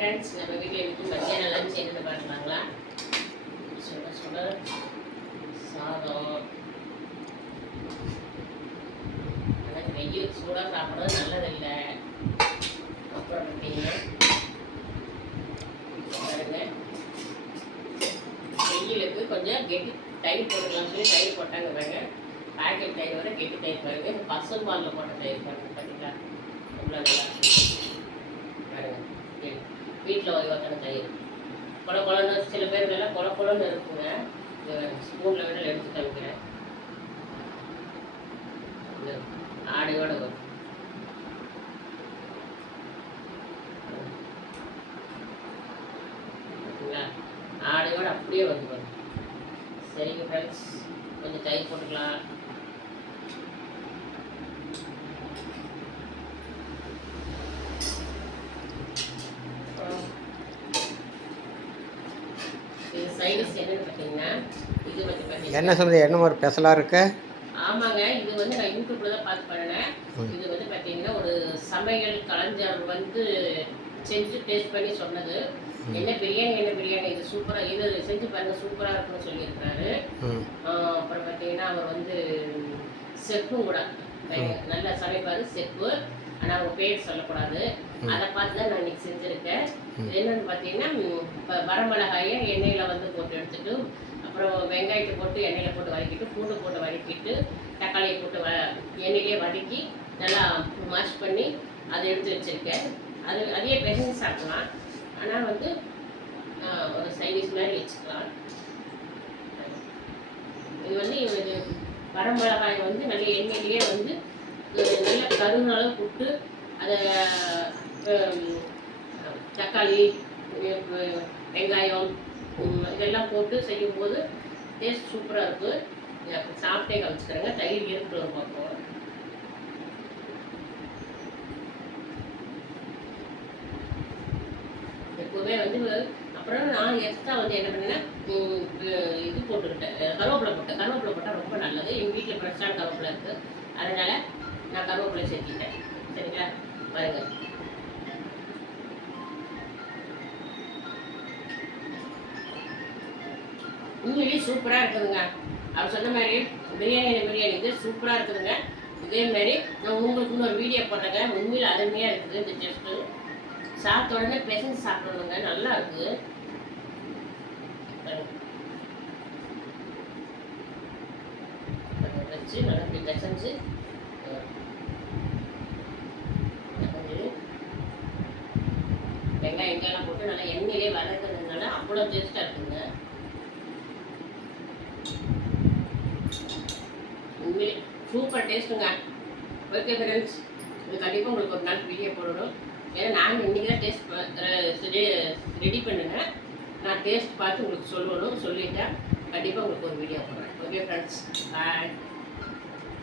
Friends, நம்ம வீட்டில் இன்னைக்கு மத்தியானம் லஞ்ச் என்னென்னு பார்க்கலாங்களா? சுட சுட சாதம். ஆனால் வெயில் சூடாக சாப்பிட்றது நல்லதில்லை. அப்புறம் பார்த்தீங்கன்னா பாருங்க, வெயிலுக்கு கொஞ்சம் கெட்டி தயிர் போட்டுக்கலாம்னு சொல்லி தயிர் போட்டாங்க பாருங்க. பாக்கெட் தயிர் வர கெட்டி தயிர் பாருங்க. இந்த பசும்பாலில் போட்ட தயிர் பாருங்க. பார்த்தீங்களா எவ்வளோ நல்லா பாருங்க. வீட்டில் வகையான தயிர் கொல கொலன்னு, சில பேருக்கெல்லாம் கொல கொலன்னு இருக்குங்க. ஸ்பூனில் வேணால் எடுத்து தவிக்கிறேன். ஆடையோட வரும். ஆடையோட அப்படியே வந்து வரும். சரிங்க ஃப்ரெண்ட்ஸ், கொஞ்சம் தயிர் போட்டுக்கலாம். என்ன சொல்றது, என்ன ஒரு ஸ்பெஷலாக இருக்கு? ஆமாங்க, இது வந்து நான் யூடியூப்ல தான் பார்த்து பண்ணேன். இது வந்து பார்த்தீங்கன்னா ஒரு சமையல் கலைஞர் வந்து செஞ்சு டேஸ்ட் பண்ணி சொன்னது. என்ன பிரியாணி இது சூப்பராக, இது செஞ்சு பாருங்க சூப்பராக இருக்குன்னு சொல்லியிருக்கிறாரு. அப்புறம் பார்த்தீங்கன்னா அவர் வந்து செஃப்பும் கூட நல்லா சமைப்பாரு, செஃப்பு. ஆனால் அவங்க பேர் சொல்லக்கூடாது. அதை பார்த்து தான் நான் இன்னைக்கு செஞ்சுருக்கேன். இது என்னென்னு பார்த்தீங்கன்னா, இப்போ வரமிளகாயை எண்ணெயில் வந்து போட்டு எடுத்துட்டு, அப்புறம் வெங்காயத்தை போட்டு எண்ணெயில் போட்டு வதக்கிட்டு, பூண்டு போட்டு வதக்கிட்டு, தக்காளியை போட்டு எண்ணெயிலே வதக்கி நல்லா மாஷ் பண்ணி அதை எடுத்து வச்சுருக்கேன். அதையே பிசைஞ்சு சாப்பிடலாம். ஆனால் வந்து ஒரு சைடிஷ் மாதிரி வச்சுக்கலாம். இது வந்து இது வரமிளகாயை வந்து நல்ல எண்ணெயிலேயே வந்து நல்ல கருகிற அளவு போட்டு, அதை தக்காளி வெங்காயம் இதெல்லாம் போட்டு செய்யும்போது டேஸ்ட் சூப்பராக இருக்குது. சாப்பிட்டே காமிச்சுக்கிறேங்க. தயிர் இருக்கிற ஒரு பக்கம். எப்போவுமே வந்து அப்புறம் நான் எக்ஸ்ட்ரா வந்து என்ன பண்ணேன்னா இது போட்டுக்கிட்டேன், கருவேப்பிலை போட்டேன். கருவேப்பிலை போட்டால் ரொம்ப நல்லது. எங்கள் வீட்டில் ஃப்ரெஷ்ஷான கருவேப்பிலை இருக்குது, அதனால் நான் கருவேப்பிலை சேர்த்திட்டேன். சரிங்களா பாருங்க. உண்மையிலேயே சூப்பராக இருக்குதுங்க. அவர் சொன்ன மாதிரி பிரியாணி இது சூப்பராக இருக்குதுங்க. இதேமாரி நான் உங்களுக்கு இன்னொரு வீடியோ போடுறேங்க. உண்மையில் அருமையாக இருக்குது. இந்த டெஸ்ட்டு சாப்பிட்ட உடனே பெசஞ்சு சாப்பிடணுங்க, நல்லா இருக்குது. வச்சு நல்லா இப்படி பெசஞ்சு வெங்காயம் போட்டு நல்லா எண்ணெயிலே வதக்கிறதுனால அவ்வளோ டேஸ்ட்டாக இருக்குங்க. உண்மையிலே சூப்பர் டேஸ்ட்டுங்க. ஓகே ஃப்ரெண்ட்ஸ், இது கண்டிப்பாக உங்களுக்கு ஒரு நாள் வீடியோ போடணும். ஏன்னா நாங்கள் இன்றைக்கி தான் டேஸ்ட் ரெடி பண்ணுங்க. நான் டேஸ்ட் பார்த்து உங்களுக்கு சொல்லணும். சொல்லிட்டேன் கண்டிப்பாக உங்களுக்கு ஒரு வீடியோ போடுறேன். ஓகே ஃப்ரெண்ட்ஸ், பாய்.